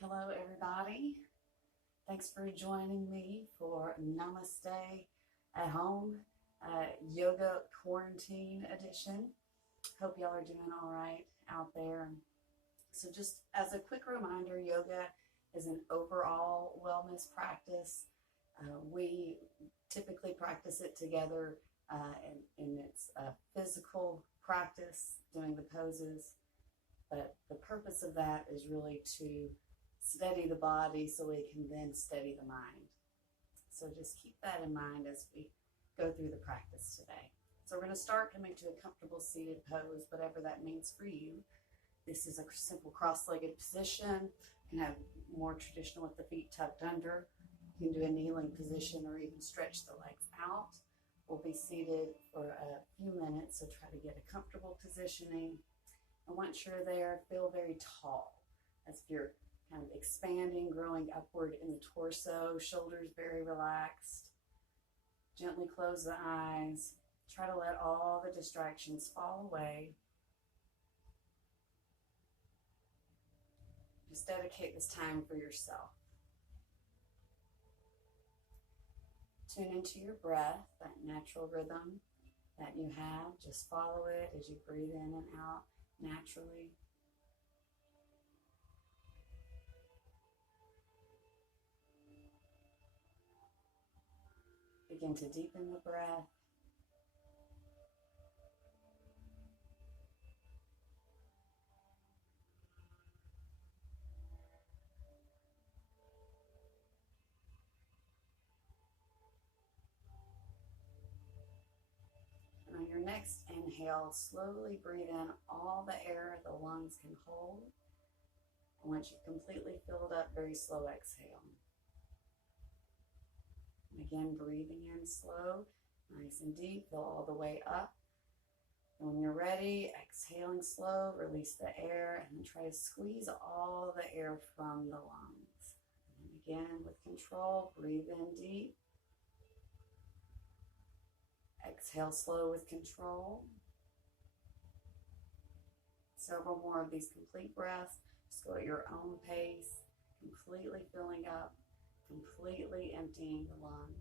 Hello, everybody. Thanks for joining me for Namaste at Home Yoga Quarantine Edition. Hope y'all are doing all right out there. So, just as a quick reminder, yoga is an overall wellness practice. We typically practice it together, and it's a physical practice, doing the poses. But the purpose of that is really to steady the body so we can then steady the mind. So just keep that in mind as we go through the practice today. So we're going to start coming to a comfortable seated pose, whatever that means for you. This is a simple cross-legged position. You can have more traditional with the feet tucked under. You can do a kneeling position or even stretch the legs out. We'll be seated for a few minutes, so try to get a comfortable positioning. And once you're there, feel very tall, as if you're kind of expanding, growing upward in the torso, shoulders very relaxed. Gently close the eyes. Try to let all the distractions fall away. Just dedicate this time for yourself. Tune into your breath, that natural rhythm that you have. Just follow it as you breathe in and out naturally. Begin to deepen the breath. And on your next inhale, slowly breathe in all the air the lungs can hold. And once you've completely filled up, very slow exhale. And again, breathing in slow, nice and deep, fill all the way up. And when you're ready, exhaling slow, release the air, and then try to squeeze all the air from the lungs. And again, with control, breathe in deep. Exhale slow with control. Several more of these complete breaths. Just go at your own pace, completely filling up, completely emptying the lungs.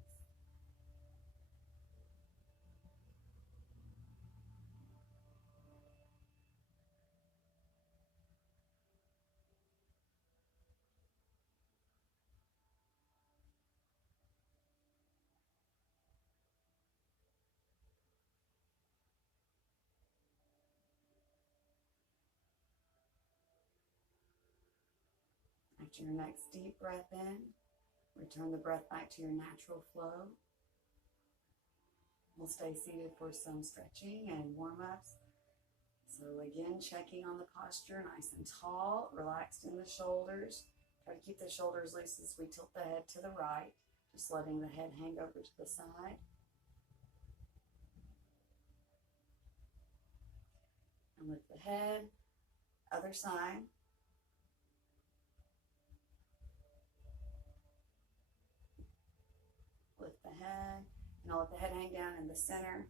After your next deep breath in, return the breath back to your natural flow. We'll stay seated for some stretching and warm-ups. So again, checking on the posture, nice and tall, relaxed in the shoulders. Try to keep the shoulders loose as we tilt the head to the right, just letting the head hang over to the side. And lift the head, other side. Lift the head, and I'll let the head hang down in the center.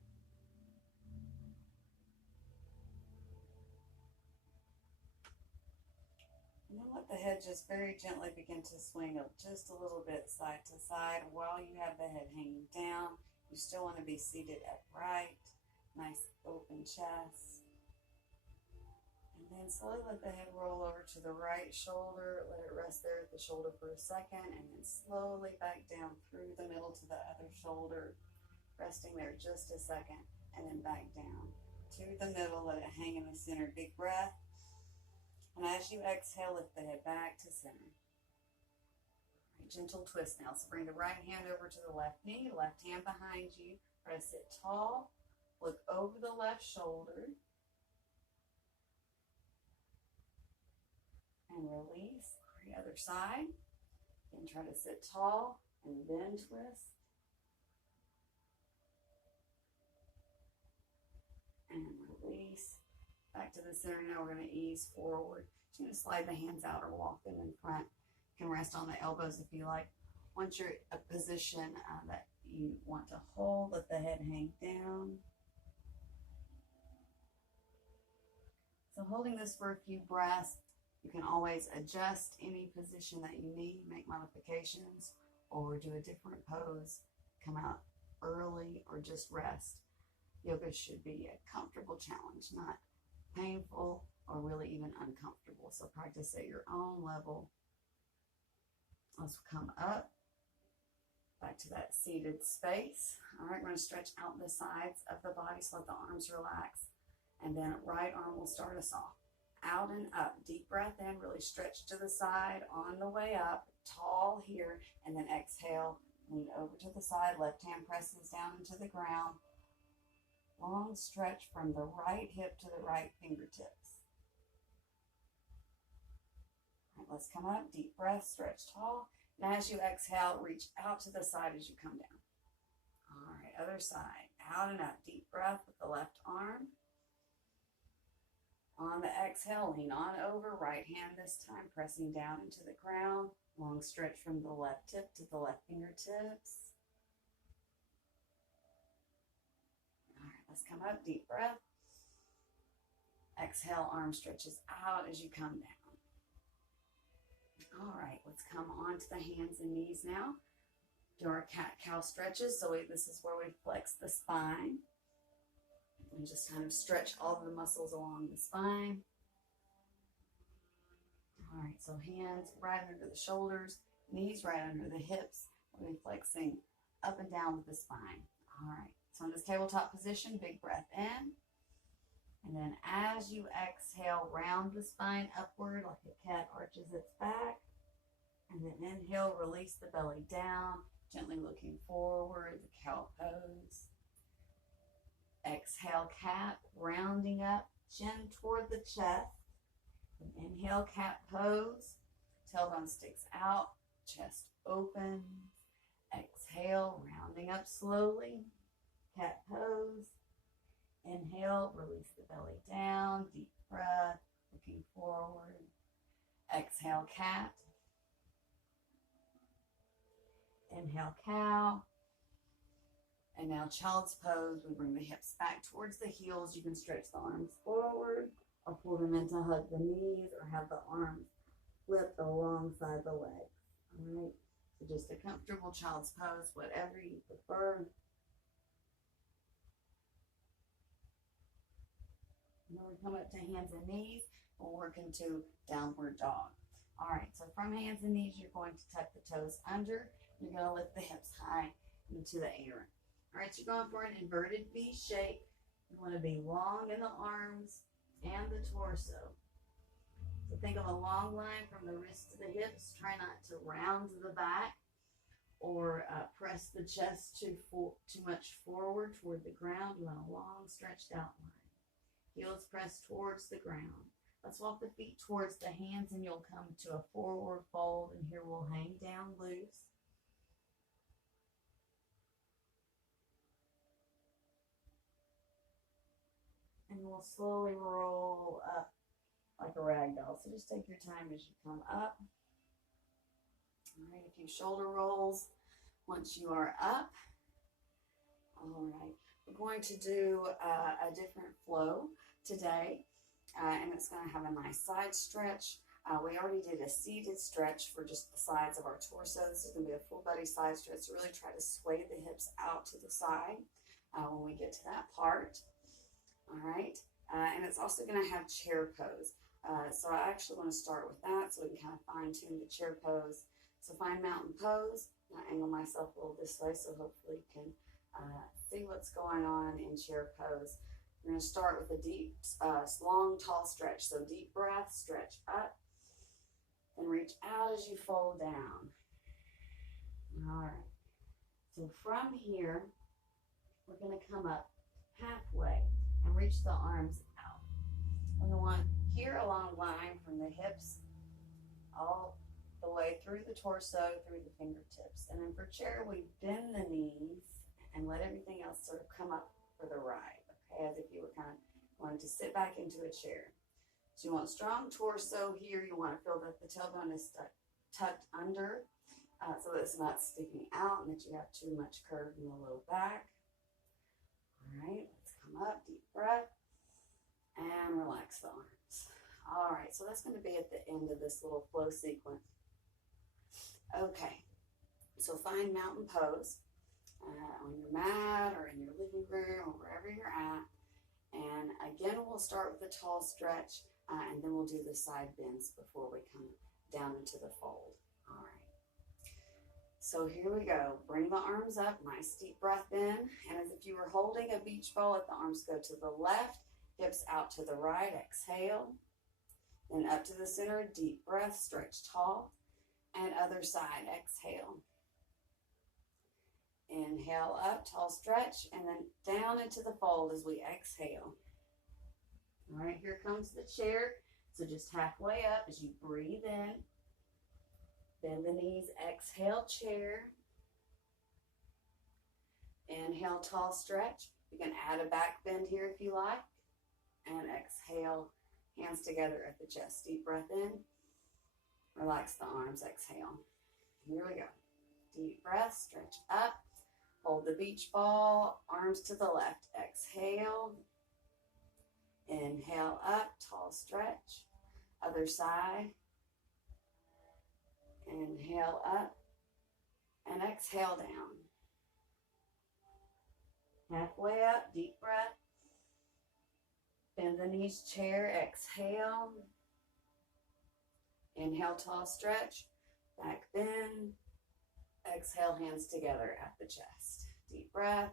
And then let the head just very gently begin to swing up just a little bit side to side while you have the head hanging down. You still want to be seated upright, nice open chest. And then slowly let the head roll over to the right shoulder. Let it rest there at the shoulder for a second, and then slowly back down through the middle to the other shoulder. Resting there just a second, and then back down to the middle. Let it hang in the center. Big breath. And as you exhale, lift the head back to center. Right, gentle twist now. So bring the right hand over to the left knee, left hand behind you. Try to sit tall. Look over the left shoulder. And release. The other side. And try to sit tall and then twist. And release. Back to the center. Now we're going to ease forward. You're going to slide the hands out or walk them in front. You can rest on the elbows if you like. Once you're in a position that you want to hold, let the head hang down. So holding this for a few breaths, You can always adjust any position that you need, make modifications, or do a different pose, come out early, or just rest. Yoga should be a comfortable challenge, not painful or really even uncomfortable. So practice at your own level. Let's come up, back to that seated space. All right, we're going to stretch out the sides of the body, so let the arms relax. And then right arm will start us off. Out and up, deep breath in, really stretch to the side on the way up, tall here, and then exhale, lean over to the side, left hand presses down into the ground. Long stretch from the right hip to the right fingertips. All right, let's come up, deep breath, stretch tall. And as you exhale, reach out to the side as you come down. All right, other side, out and up, deep breath with the left arm. On the exhale, lean on over, right hand this time, pressing down into the ground. Long stretch from the left tip to the left fingertips. All right, let's come up, deep breath. Exhale, arm stretches out as you come down. All right, let's come on to the hands and knees now. Do our cat-cow stretches. So this is where we flex the spine. And just kind of stretch all the muscles along the spine. All right, so hands right under the shoulders, knees right under the hips. We'll be flexing up and down with the spine. All right, so in this tabletop position, big breath in. And then as you exhale, round the spine upward like a cat arches its back. And then inhale, release the belly down, gently looking forward, the cow pose. Exhale, cat, rounding up, chin toward the chest. And inhale, cat pose. Tailbone sticks out, chest open. Exhale, rounding up slowly. Cat pose. Inhale, release the belly down. Deep breath, looking forward. Exhale, cat. Inhale, cow. And now child's pose. We bring the hips back towards the heels. You can stretch the arms forward or pull them in to hug the knees or have the arms lift alongside the legs. All right. So just a comfortable child's pose, whatever you prefer. And then we come up to hands and knees. We'll work into downward dog. All right. So from hands and knees, you're going to tuck the toes under. You're going to lift the hips high into the air. All right, so you're going for an inverted V shape. You want to be long in the arms and the torso. So think of a long line from the wrist to the hips. Try not to round to the back or press the chest too much forward toward the ground. You want a long stretched out line. Heels pressed towards the ground. Let's walk the feet towards the hands and you'll come to a forward fold, and here we'll hang down loose. And we'll slowly roll up like a rag doll. So just take your time as you come up. All right, a few shoulder rolls once you are up. All right, we're going to do a different flow today, and it's going to have a nice side stretch. We already did a seated stretch for just the sides of our torso. This is going to be a full body side stretch. So really try to sway the hips out to the side when we get to that part. All right, and it's also going to have chair pose. So I actually want to start with that so we can kind of fine tune the chair pose. So find mountain pose. I angle myself a little this way so hopefully you can see what's going on in chair pose. We're going to start with a deep, long, tall stretch. So deep breath, stretch up, and reach out as you fold down. All right, so from here, we're going to come up halfway and reach the arms out. We want here a long line from the hips all the way through the torso, through the fingertips. And then for chair, we bend the knees and let everything else sort of come up for the ride, okay, as if you were kind of wanting to sit back into a chair. So you want strong torso here. You want to feel that the tailbone is tucked under so that it's not sticking out and that you have too much curve in the low back. All right, let's come up, deep breath, and relax the arms. All right, so that's going to be at the end of this little flow sequence. Okay, so find mountain pose on your mat or in your living room or wherever you're at. And again, we'll start with a tall stretch and then we'll do the side bends before we come down into the fold. All right. So here we go. Bring the arms up, nice deep breath in. And as if you were holding a beach ball, let the arms go to the left, hips out to the right, exhale. Then up to the center, deep breath, stretch tall. And other side, exhale. Inhale up, tall stretch, and then down into the fold as we exhale. All right, here comes the chair. So just halfway up as you breathe in. Bend the knees, exhale, chair. Inhale, tall stretch. You can add a back bend here if you like. And exhale, hands together at the chest. Deep breath in. Relax the arms, exhale. Here we go. Deep breath, stretch up. Hold the beach ball, arms to the left. Exhale. Inhale up, tall stretch. Other side. Inhale up. And exhale down. Halfway up, deep breath. Bend the knees, chair, exhale. Inhale, tall stretch, back bend. Exhale, hands together at the chest. Deep breath.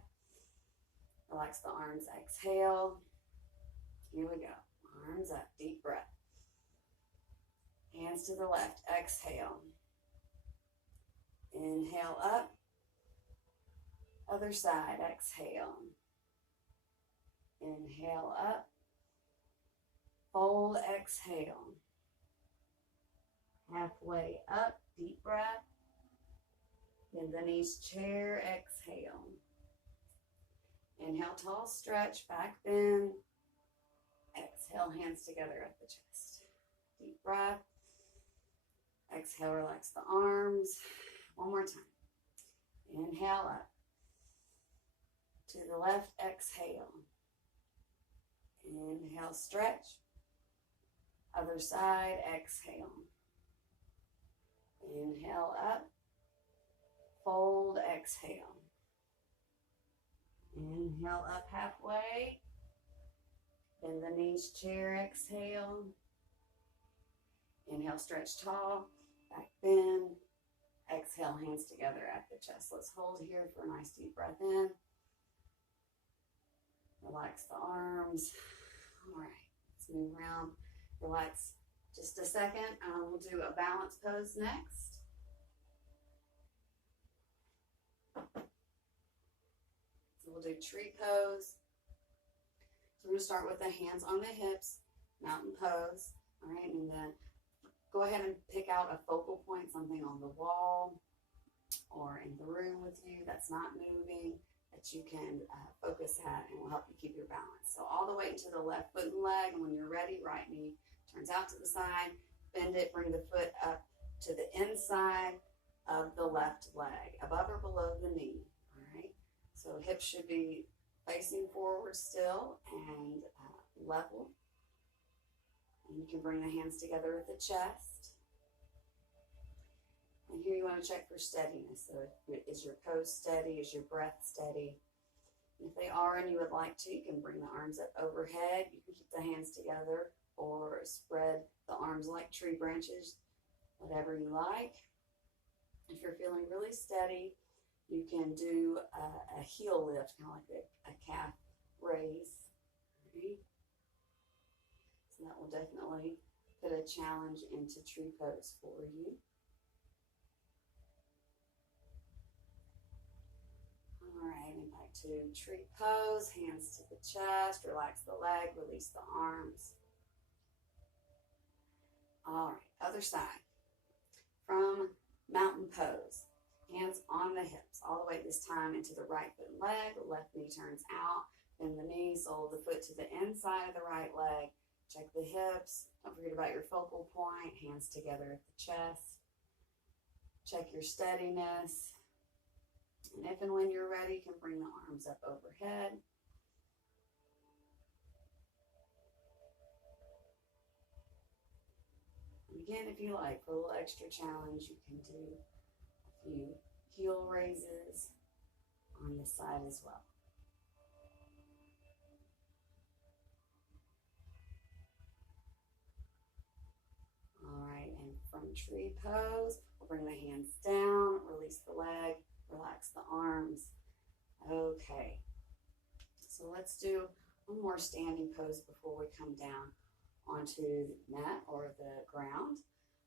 Relax the arms, exhale. Here we go. Arms up, deep breath. Hands to the left, exhale. Inhale up. Other side, exhale. Inhale up. Fold, exhale. Halfway up, deep breath. Bend the knees, chair, exhale. Inhale, tall stretch, back bend. Exhale, hands together at the chest. Deep breath. Exhale, relax the arms. One more time. Inhale up. To the left, exhale. Inhale, stretch. Other side, exhale. Inhale up. Fold, exhale. Inhale up halfway. Bend the knees, chair, exhale. Inhale, stretch tall. Back bend. Exhale, hands together at the chest. Let's hold here for a nice deep breath in. Relax the arms. All right, let's move around. Relax just a second. We'll do a balance pose next. So we'll do tree pose. So we're going to start with the hands on the hips, mountain pose. All right, and then go ahead and pick out a focal point, something on the wall or in the room with you that's not moving, that you can focus at and will help you keep your balance. So all the way to the left foot and leg, and when you're ready, right knee turns out to the side, bend it, bring the foot up to the inside of the left leg, above or below the knee, all right? So hips should be facing forward still and level. And you can bring the hands together at the chest. And here you want to check for steadiness. So is your pose steady? Is your breath steady? If they are and you would like to, you can bring the arms up overhead. You can keep the hands together or spread the arms like tree branches, whatever you like. If you're feeling really steady, you can do a heel lift, kind of like a calf raise. Right? So that will definitely put a challenge into tree pose for you. All right, and back to tree pose, hands to the chest, relax the leg, release the arms. All right, other side. From mountain pose, hands on the hips, all the way this time into the right foot and leg, the left knee turns out, bend the knee, sole of the foot to the inside of the right leg, check the hips, don't forget about your focal point, hands together at the chest, check your steadiness, and if and when you're ready, you can bring the arms up overhead. Again, if you like, for a little extra challenge, you can do a few heel raises on this side as well. All right, and from tree pose, we'll bring the hands down, release the leg, relax the arms. Okay, so let's do one more standing pose before we come down onto the mat or the ground.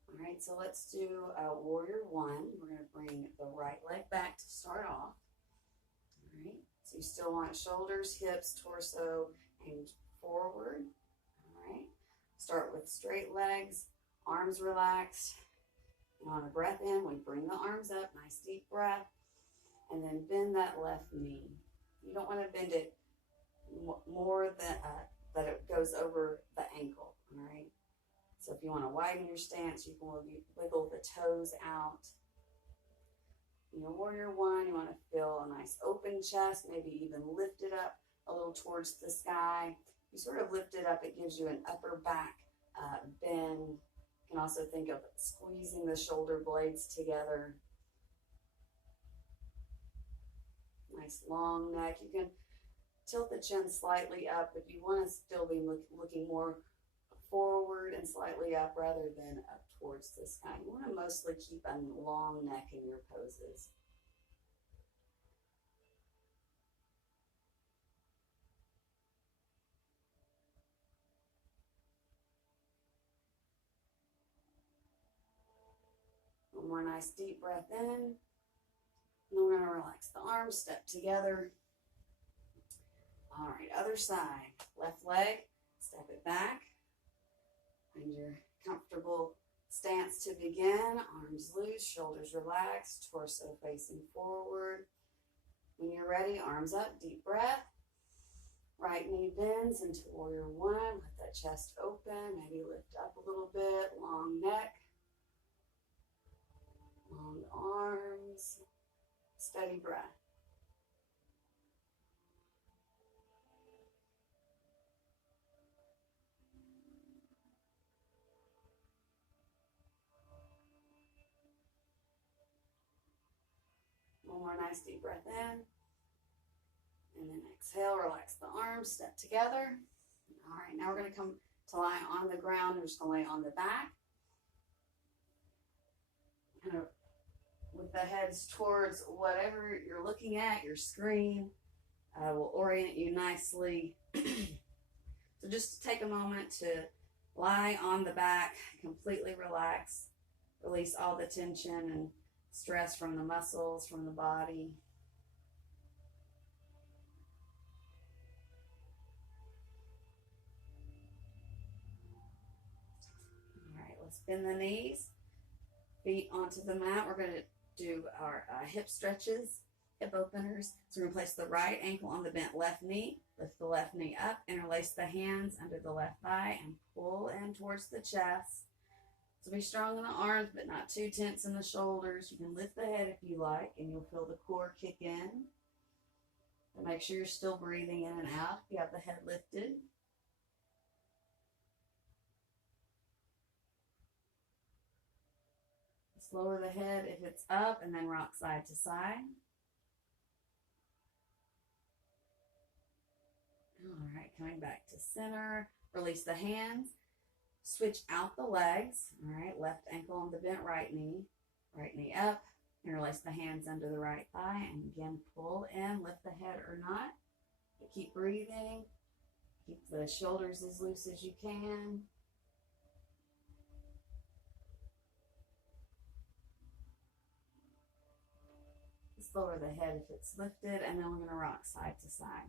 All right, so let's do warrior one. We're going to bring the right leg back to start off. All right, so you still want shoulders, hips, torso, and forward. All right, start with straight legs, arms relaxed. And on a breath in, we bring the arms up, nice deep breath, and then bend that left knee. You don't want to bend it more than that it goes over the ankle, all right? So if you want to widen your stance, you can wiggle the toes out. In your warrior one, you want to feel a nice open chest, maybe even lift it up a little towards the sky. You sort of lift it up, it gives you an upper back bend. You can also think of squeezing the shoulder blades together. Nice long neck. You can tilt the chin slightly up if you want to still be looking more forward and slightly up rather than up towards the sky. You want to mostly keep a long neck in your poses. One more nice deep breath in. And then we're going to relax the arms, step together. All right, other side. Left leg, step it back. Find your comfortable stance to begin. Arms loose, shoulders relaxed, torso facing forward. When you're ready, arms up, deep breath. Right knee bends into warrior one. Let that chest open, maybe lift up a little bit. Long neck, long arms, steady breath. One more nice deep breath in. And then exhale, relax the arms, step together. All right, now we're going to come to lie on the ground. We're just going to lay on the back. Kind of with the heads towards whatever you're looking at, your screen will orient you nicely. So just take a moment to lie on the back, completely relax, release all the tension and stress from the muscles, from the body. All right, let's bend the knees, feet onto the mat. We're going to do our hip stretches, hip openers. So we're going to place the right ankle on the bent left knee, lift the left knee up, interlace the hands under the left thigh, and pull in towards the chest. So be strong in the arms, but not too tense in the shoulders. You can lift the head if you like, and you'll feel the core kick in. But make sure you're still breathing in and out if you have the head lifted. Just lower the head if it's up, and then rock side to side. All right, coming back to center. Release the hands. Switch out the legs. All right, left ankle on the bent right knee up. Interlace the hands under the right thigh, and again, pull in, lift the head or not. But keep breathing. Keep the shoulders as loose as you can. Just lower the head if it's lifted, and then we're going to rock side to side.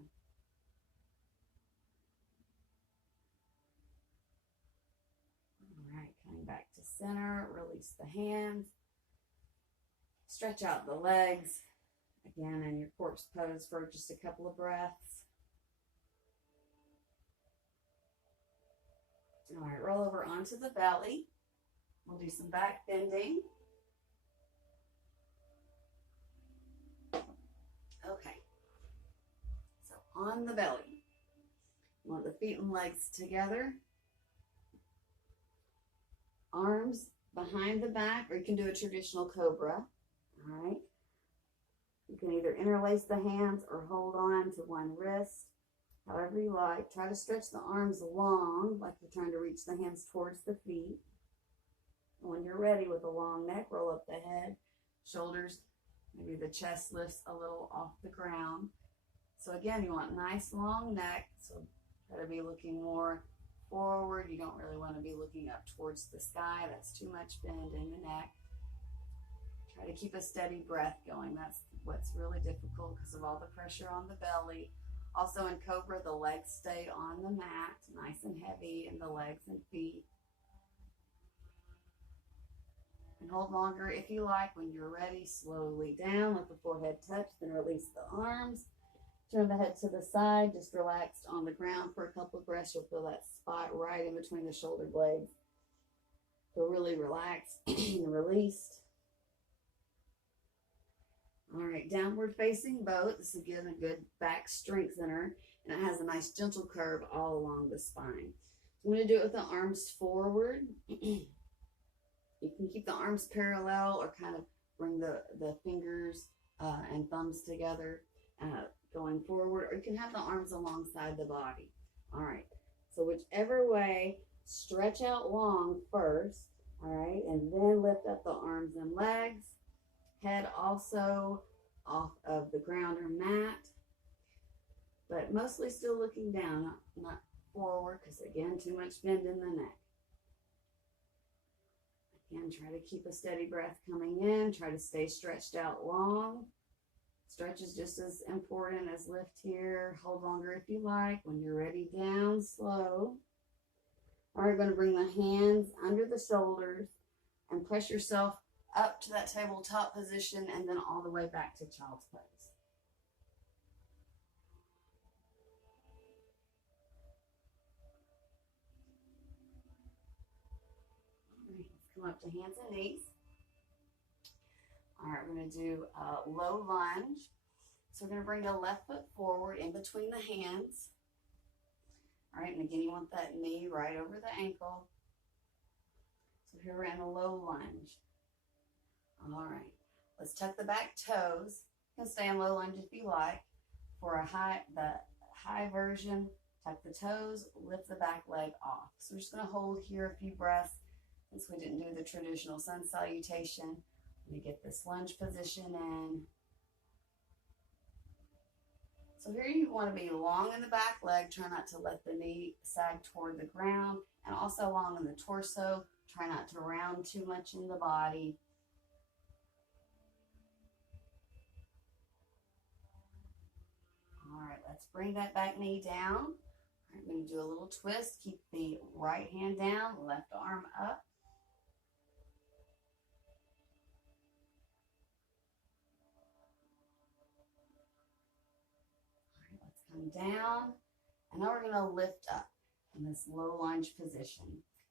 All right, coming back to center, release the hands. Stretch out the legs. Again, in your corpse pose for just a couple of breaths. All right, roll over onto the belly. We'll do some back bending. Okay, so on the belly, you want the feet and legs together. Arms behind the back, or you can do a traditional cobra. All right. You can either interlace the hands or hold on to one wrist, however you like. Try to stretch the arms long, like you're trying to reach the hands towards the feet. When you're ready, with a long neck, roll up the head, shoulders, maybe the chest lifts a little off the ground. So again, you want nice long neck, so try to be looking more forward. You don't really want to be looking up towards the sky. That's too much bend in the neck. Try to keep a steady breath going. That's what's really difficult because of all the pressure on the belly. Also in Cobra, the legs stay on the mat, nice and heavy in the legs and feet. And hold longer if you like. When you're ready, slowly down, let the forehead touch, then release the arms. Turn the head to the side, just relaxed on the ground for a couple of breaths. You'll feel that spot right in between the shoulder blades. Feel really relaxed and released. All right, downward facing boat. This is again a good back strengthener, and it has a nice gentle curve all along the spine. I'm going to do it with the arms forward. You can keep the arms parallel or kind of bring the fingers and thumbs together going forward, or you can have the arms alongside the body. All right, so whichever way, stretch out long first, all right, and then lift up the arms and legs. Head also off of the ground or mat, but mostly still looking down, not forward, because again, too much bend in the neck. Again, try to keep a steady breath coming in. Try to stay stretched out long. Stretch is just as important as lift here. Hold longer if you like. When you're ready, down, slow. All right, we're going to bring the hands under the shoulders and press yourself up to that tabletop position and then all the way back to child's pose. All right, let's come up to hands and knees. All right, we're going to do a low lunge. So we're going to bring the left foot forward in between the hands. All right, and again, you want that knee right over the ankle. So here we're in a low lunge. All right, let's tuck the back toes. You can stay in low lunge if you like. For the high version, tuck the toes, lift the back leg off. So we're just going to hold here a few breaths since we didn't do the traditional sun salutation. Let me get this lunge position in. So here you want to be long in the back leg. Try not to let the knee sag toward the ground, and also long in the torso. Try not to round too much in the body. All right, let's bring that back knee down. All right, we're going to do a little twist. Keep the right hand down, left arm up. Come down, and now we're going to lift up in this low lunge position.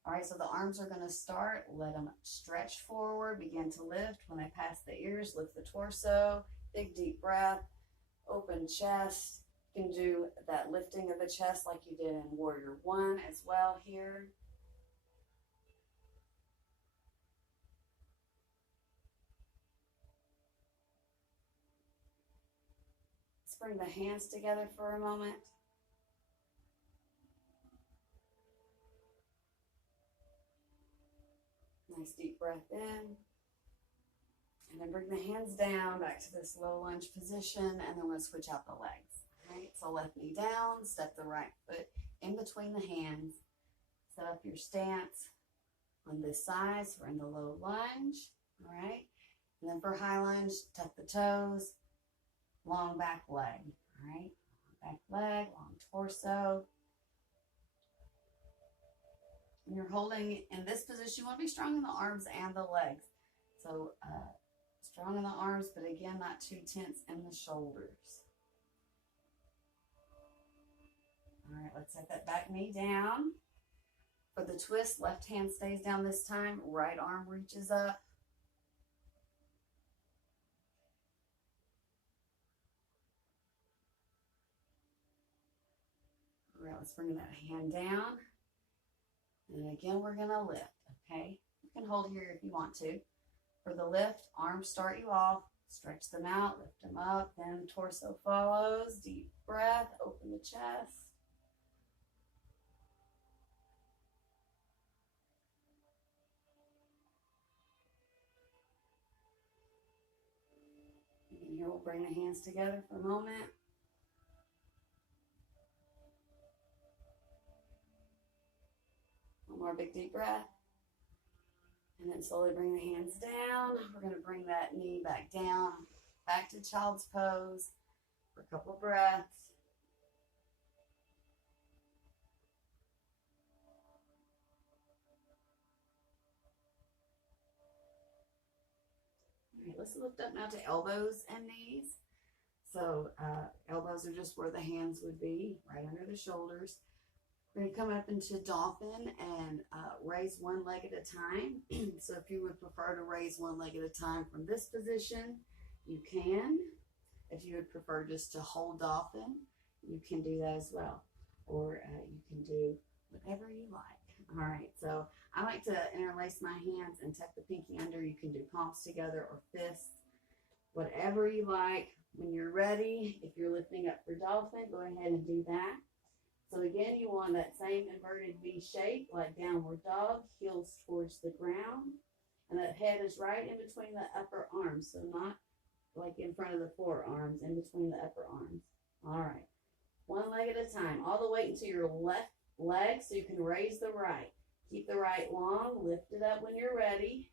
All right, so the arms are going to start, let them stretch forward, begin to lift. When they pass the ears, lift the torso, big deep breath, open chest. You can do that lifting of the chest like you did in Warrior One as well here. Bring the hands together for a moment. Nice deep breath in. And then bring the hands down back to this low lunge position, and then we'll switch out the legs. All right, so left knee down, step the right foot in between the hands. Set up your stance on this side. So we're in the low lunge. All right, and then for high lunge, tuck the toes. Long back leg, all right? Back leg, long torso. When you're holding in this position, you want to be strong in the arms and the legs. So strong in the arms, but again, not too tense in the shoulders. All right, let's set that back knee down. For the twist, left hand stays down this time, right arm reaches up. All right, let's bring that hand down. And again, we're going to lift, okay? You can hold here if you want to. For the lift, arms start you off. Stretch them out, lift them up, then torso follows. Deep breath, open the chest. And here we'll bring the hands together for a moment. One more big deep breath. And then slowly bring the hands down. We're going to bring that knee back down, back to child's pose for a couple breaths. All right, let's lift up now to elbows and knees. So elbows are just where the hands would be, right under the shoulders. We're going to come up into dolphin and raise one leg at a time. So if you would prefer to raise one leg at a time from this position, you can. If you would prefer just to hold dolphin, you can do that as well. Or you can do whatever you like. All right, so I like to interlace my hands and tuck the pinky under. You can do palms together or fists, whatever you like. When you're ready, if you're lifting up for dolphin, go ahead and do that. So again, you want that same inverted V shape, like downward dog, heels towards the ground. And that head is right in between the upper arms, so not like in front of the forearms, in between the upper arms. All right, one leg at a time, all the way into your left leg so you can raise the right. Keep the right long, lift it up when you're ready.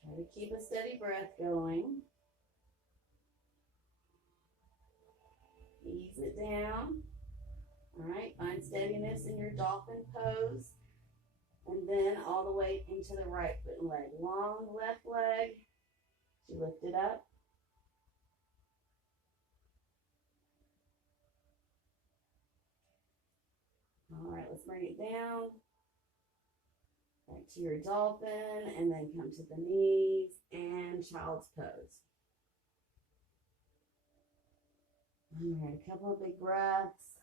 Try to keep a steady breath going. Ease it down. All right, find steadiness in your dolphin pose. And then all the way into the right foot and leg. Long left leg. You lift it up. All right, let's bring it down. Back to your dolphin, and then come to the knees and child's pose. All right, a couple of big breaths.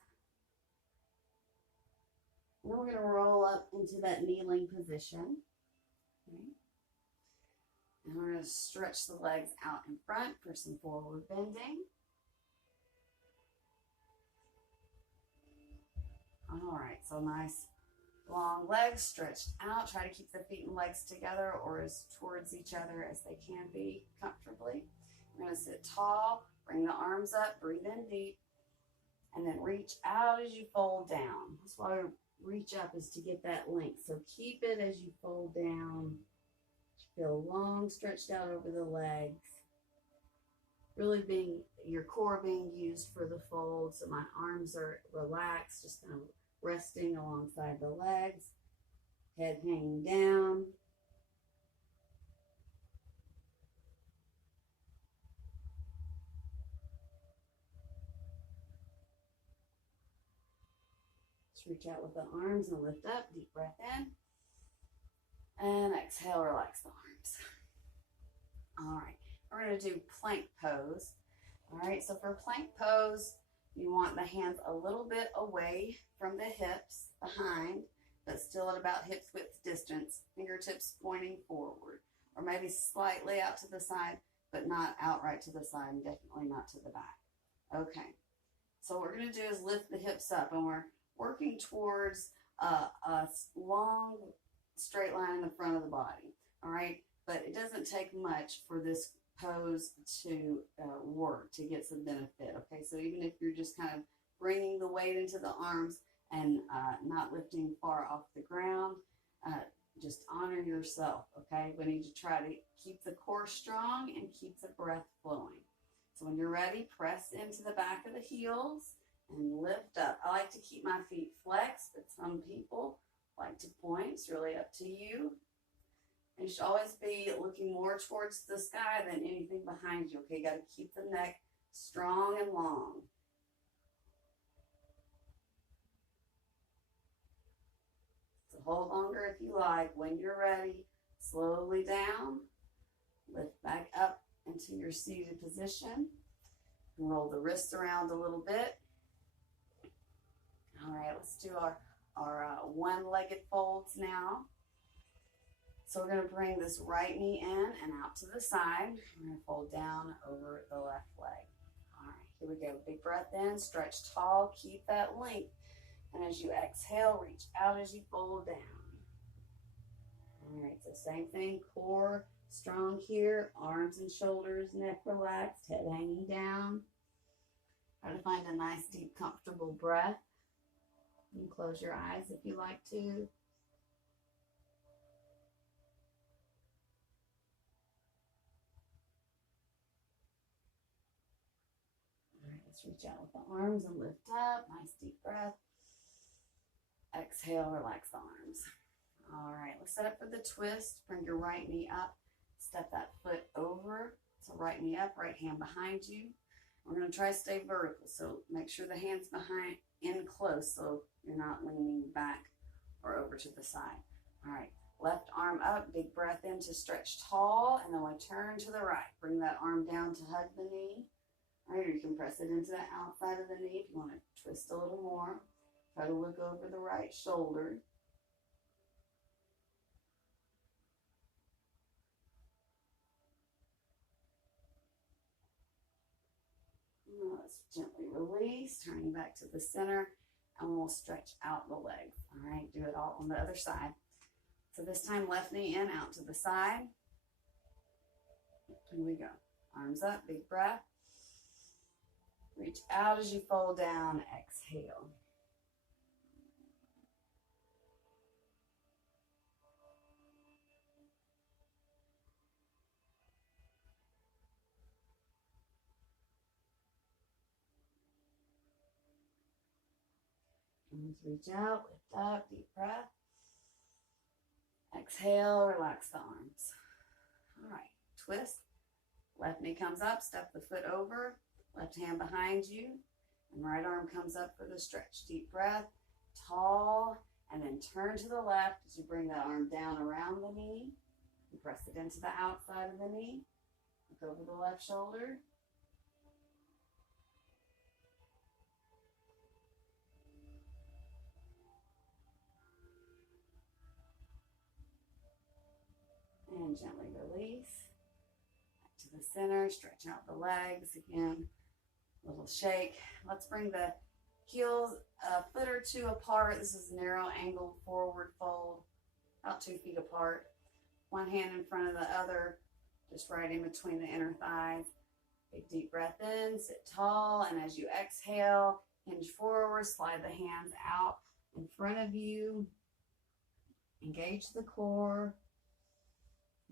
And then we're going to roll up into that kneeling position. Okay. And we're going to stretch the legs out in front for some forward bending. All right, so nice long legs stretched out. Try to keep the feet and legs together or as towards each other as they can be comfortably. We're going to sit tall, bring the arms up, breathe in deep, and then reach out as you fold down. That's why reach up is to get that length. So keep it as you fold down. Feel long, stretched out over the legs. Really being your core being used for the fold. So my arms are relaxed, just kind of resting alongside the legs. Head hanging down. Just reach out with the arms and lift up. Deep breath in. And exhale, relax the arms. All right, we're going to do plank pose. All right, so for plank pose, you want the hands a little bit away from the hips, behind, but still at about hip width distance, fingertips pointing forward, or maybe slightly out to the side, but not outright to the side, and definitely not to the back. Okay, so what we're going to do is lift the hips up, and we're working towards a long straight line in the front of the body. All right, but it doesn't take much for this pose to work, to get some benefit. Okay, so even if you're just kind of bringing the weight into the arms and not lifting far off the ground, just honor yourself. Okay, we need to try to keep the core strong and keep the breath flowing. So when you're ready, press into the back of the heels and lift up. I like to keep my feet flexed, but some people like to point. It's really up to you. And you should always be looking more towards the sky than anything behind you. Okay, you got to keep the neck strong and long. So hold longer if you like. When you're ready, slowly down. Lift back up into your seated position. Roll the wrists around a little bit. All right, let's do our our one-legged folds now. So we're going to bring this right knee in and out to the side. We're going to fold down over the left leg. All right, here we go. Big breath in, stretch tall, keep that length. And as you exhale, reach out as you fold down. All right, so same thing, core strong here, arms and shoulders, neck relaxed, head hanging down. Try to find a nice, deep, comfortable breath. You can close your eyes if you like to. All right, let's reach out with the arms and lift up. Nice, deep breath. Exhale, relax the arms. All right, let's set up for the twist. Bring your right knee up. Step that foot over. So right knee up, right hand behind you. We're going to try to stay vertical. So make sure the hand's behind in close so you're not leaning back or over to the side. All right, left arm up, big breath in to stretch tall, and then we turn to the right. Bring that arm down to hug the knee. All right, or you can press it into the outside of the knee if you want to twist a little more. Try to look over the right shoulder. Let's gently release, turning back to the center, and we'll stretch out the legs. All right, do it all on the other side. So this time, left knee in, out to the side. Here we go. Arms up, big breath. Reach out as you fold down, exhale. Arms reach out, lift up, deep breath. Exhale, relax the arms. All right, twist. Left knee comes up, step the foot over, left hand behind you, and right arm comes up for the stretch. Deep breath, tall, and then turn to the left as you bring that arm down around the knee. And press it into the outside of the knee. Look over the left shoulder. And gently release. Back to the center, stretch out the legs. Again, little shake. Let's bring the heels a foot or two apart. This is narrow angled forward fold, about 2 feet apart. One hand in front of the other, just right in between the inner thighs. Big deep breath in, sit tall, and as you exhale, hinge forward, slide the hands out in front of you. Engage the core.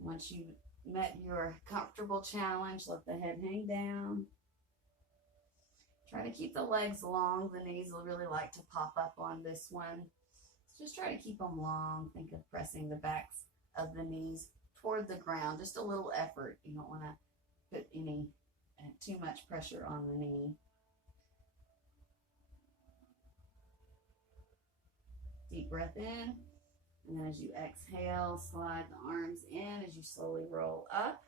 Once you've met your comfortable challenge, let the head hang down. Try to keep the legs long. The knees will really like to pop up on this one. So just try to keep them long. Think of pressing the backs of the knees toward the ground. Just a little effort. You don't want to put any too much pressure on the knee. Deep breath in. And then as you exhale, slide the arms in as you slowly roll up.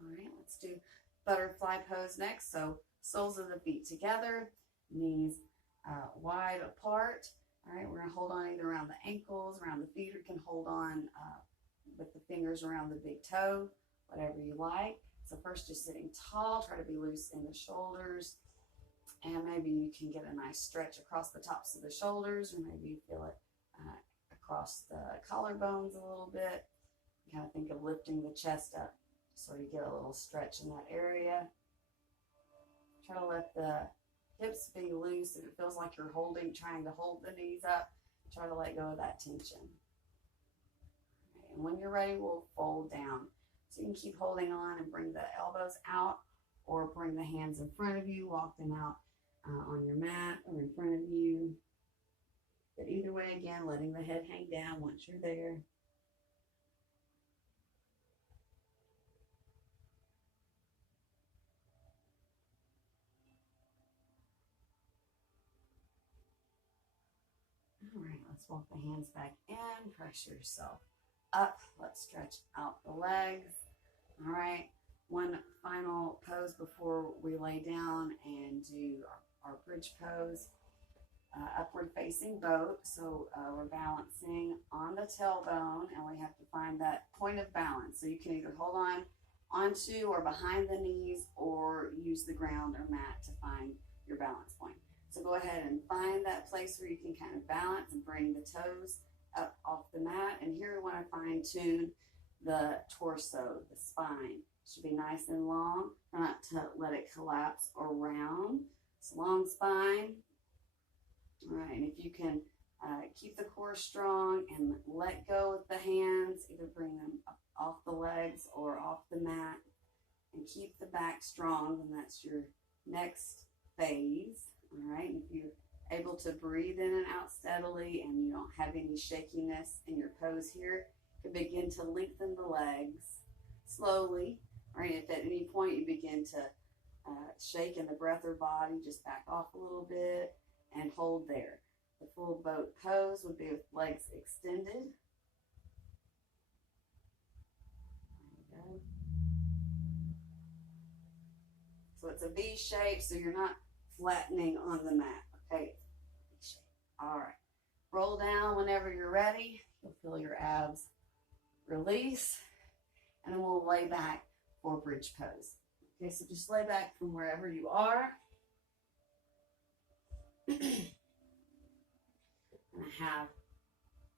All right, let's do butterfly pose next. So soles of the feet together, knees wide apart. All right, we're going to hold on either around the ankles, around the feet, or you can hold on with the fingers around the big toe, whatever you like. So first, just sitting tall, try to be loose in the shoulders. And maybe you can get a nice stretch across the tops of the shoulders, or maybe you feel it across the collarbones a little bit. Kind of think of lifting the chest up so you get a little stretch in that area. Try to let the hips be loose. If it feels like you're trying to hold the knees up, try to let go of that tension. Okay, and when you're ready, we'll fold down. So you can keep holding on and bring the elbows out, or bring the hands in front of you, walk them out on your mat or in front of you. But either way, again, letting the head hang down once you're there. All right, let's walk the hands back in, press yourself up. Let's stretch out the legs. All right, one final pose before we lay down and do our bridge pose. upward facing boat. So we're balancing on the tailbone, and we have to find that point of balance. So you can either hold on onto or behind the knees, or use the ground or mat to find your balance point. So go ahead and find that place where you can kind of balance and bring the toes up off the mat. And here we want to fine tune the torso, the spine. It should be nice and long, not to let it collapse or round. It's a long spine. All right, and if you can keep the core strong and let go with the hands, either bring them up off the legs or off the mat, and keep the back strong, and that's your next phase. All right, and if you're able to breathe in and out steadily and you don't have any shakiness in your pose here, you can begin to lengthen the legs slowly. All right, if at any point you begin to shake in the breath or body, just back off a little bit and hold there. The full boat pose would be with legs extended. There we go. So it's a V shape, so you're not flattening on the mat, okay? V shape. All right. Roll down whenever you're ready. You'll feel your abs release, and then we'll lay back for bridge pose. Okay, so just lay back from wherever you are. And I have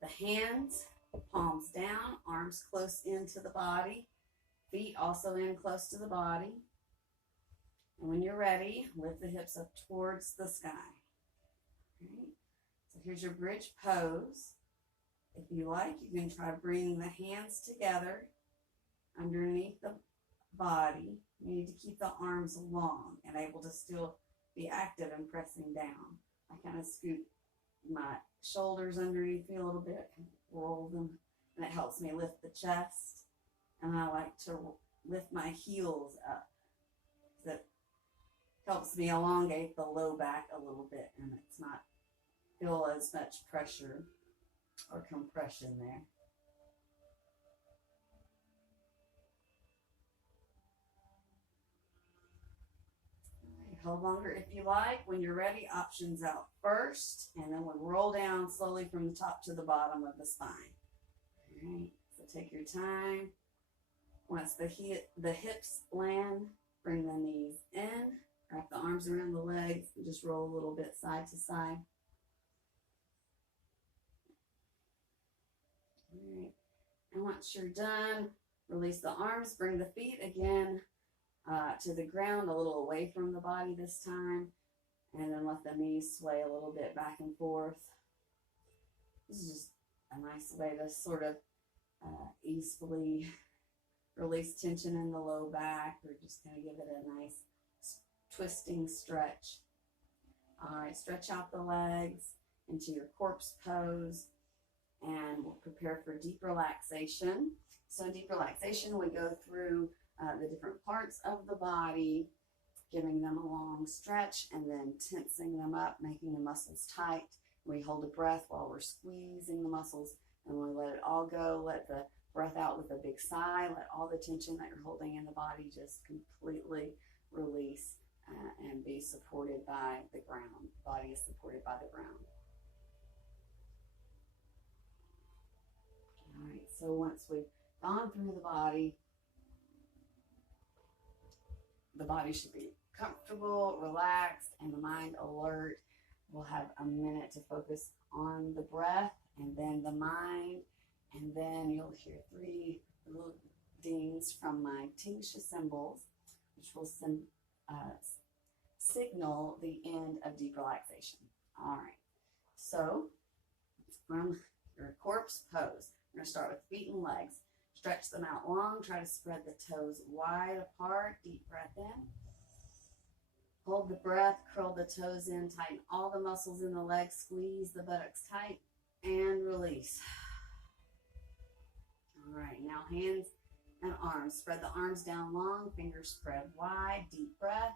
the hands, palms down, arms close into the body, feet also in close to the body. And when you're ready, lift the hips up towards the sky. Okay. So here's your bridge pose. If you like, you can try bringing the hands together underneath the body. You need to keep the arms long and able to still be active and pressing down. I kind of scoot my shoulders underneath me a little bit, roll them, and it helps me lift the chest. And I like to lift my heels up. That helps me elongate the low back a little bit, and it's not feel as much pressure or compression there. Hold longer if you like. When you're ready, options out first, and then we'll roll down slowly from the top to the bottom of the spine. All right, so take your time. Once the hips land, bring the knees in, wrap the arms around the legs, and just roll a little bit side to side. All right, and once you're done, release the arms, bring the feet again to the ground, a little away from the body this time, and then let the knees sway a little bit back and forth. This is just a nice way to sort of easily release tension in the low back, or just kind of give it a nice twisting stretch. All right, stretch out the legs into your corpse pose, and we'll prepare for deep relaxation. So in deep relaxation, we go through the different parts of the body, giving them a long stretch and then tensing them up, making the muscles tight. We hold a breath while we're squeezing the muscles, and we let it all go. Let the breath out with a big sigh. Let all the tension that you're holding in the body just completely release and be supported by the ground. The body is supported by the ground. All right, so once we've gone through the body should be comfortable, relaxed, and the mind alert. We'll have a minute to focus on the breath and then the mind, and then you'll hear 3 little dings from my Tingsha cymbals, which will signal the end of deep relaxation. All right, so from your corpse pose, we're going to start with feet and legs. Stretch them out long. Try to spread the toes wide apart. Deep breath in. Hold the breath. Curl the toes in. Tighten all the muscles in the legs. Squeeze the buttocks tight. And release. All right. Now hands and arms. Spread the arms down long. Fingers spread wide. Deep breath.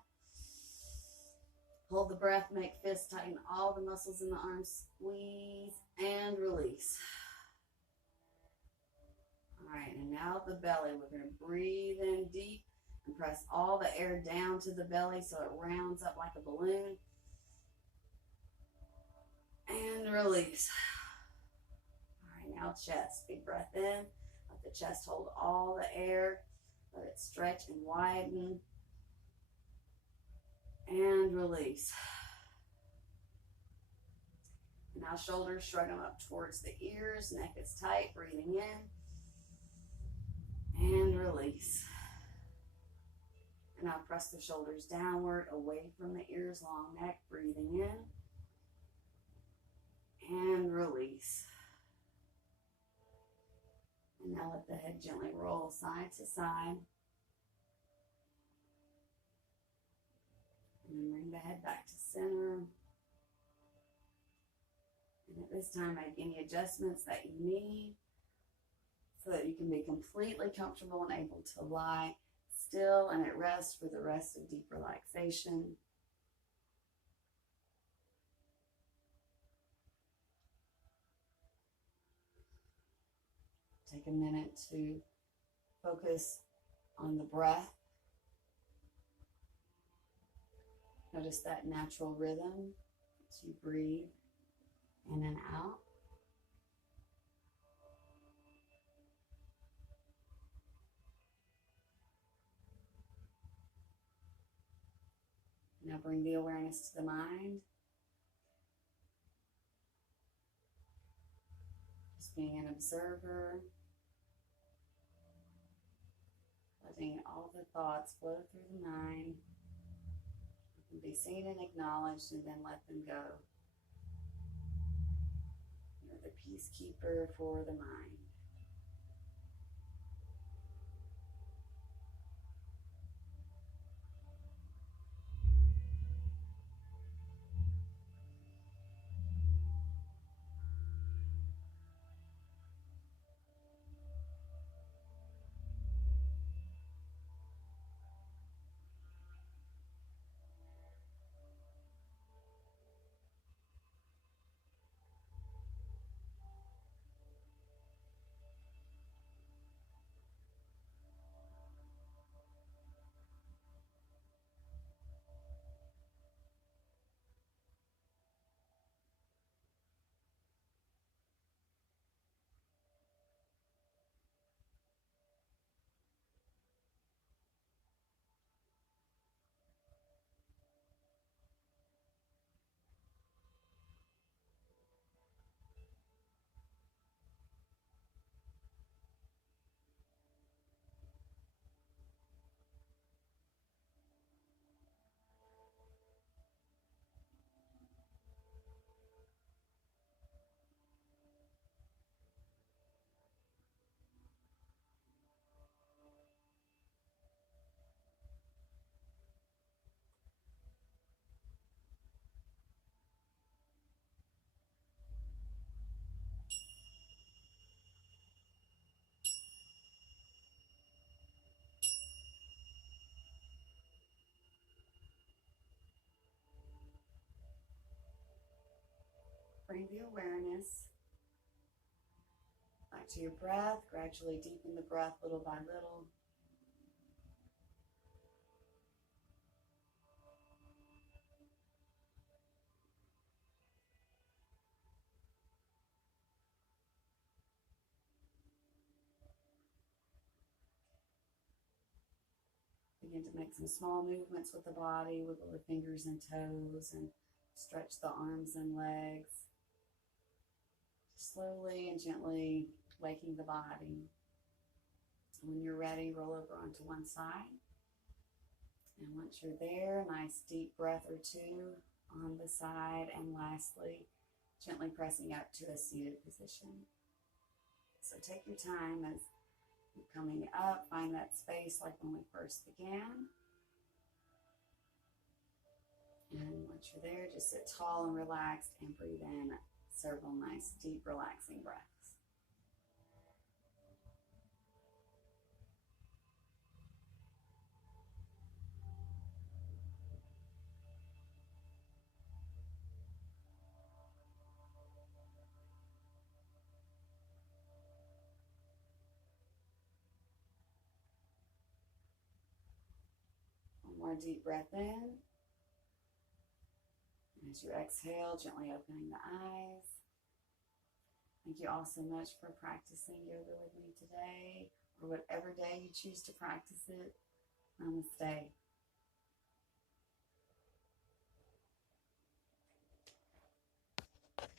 Hold the breath. Make fists. Tighten all the muscles in the arms. Squeeze and release. All right, and now the belly. We're going to breathe in deep and press all the air down to the belly so it rounds up like a balloon. And release. All right, now chest. Big breath in. Let the chest hold all the air. Let it stretch and widen. And release. Now shoulders, shrug them up towards the ears. Neck is tight. Breathing in. And release. And now press the shoulders downward, away from the ears, long neck. Breathing in. And release. And now let the head gently roll side to side. And then bring the head back to center. And at this time, make any adjustments that you need so that you can be completely comfortable and able to lie still and at rest for the rest of deep relaxation. Take a minute to focus on the breath. Notice that natural rhythm as you breathe in and out. Now bring the awareness to the mind. Just being an observer. Letting all the thoughts flow through the mind. You can be seen and acknowledged, and then let them go. You're the peacekeeper for the mind. Bring the awareness back to your breath. Gradually deepen the breath little by little. Begin to make some small movements with the body, wiggle the fingers and toes, and stretch the arms and legs. Slowly and gently waking the body. When you're ready, roll over onto one side. And once you're there, a nice deep breath or two on the side. And lastly, gently pressing up to a seated position. So take your time as you're coming up. Find that space like when we first began. And once you're there, just sit tall and relaxed and breathe in several nice, deep, relaxing breaths. One more deep breath in. As you exhale, gently opening the eyes. Thank you all so much for practicing yoga with me today, or whatever day you choose to practice it. Namaste.